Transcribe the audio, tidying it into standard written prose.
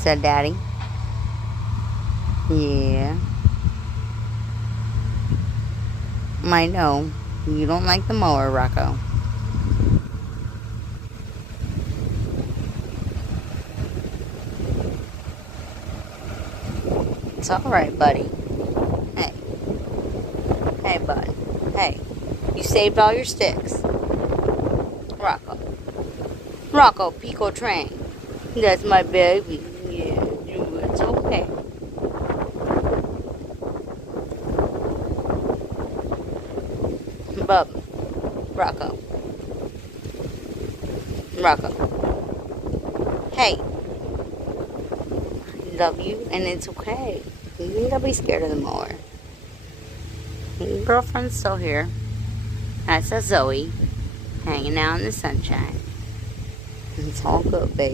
said Daddy. Yeah. I know. You don't like the mower, Rocco. It's alright, buddy. Hey. Hey, bud. Hey. You saved all your sticks. Rocco. Rocco, Pico Train. That's my baby. Yeah, it's okay. Bub. Rocco. Rocco. Hey. I love you, and it's okay. You ain't gotta be scared of the mower. Your girlfriend's still here. That's a Zoe. Hanging out in the sunshine. It's all good, baby.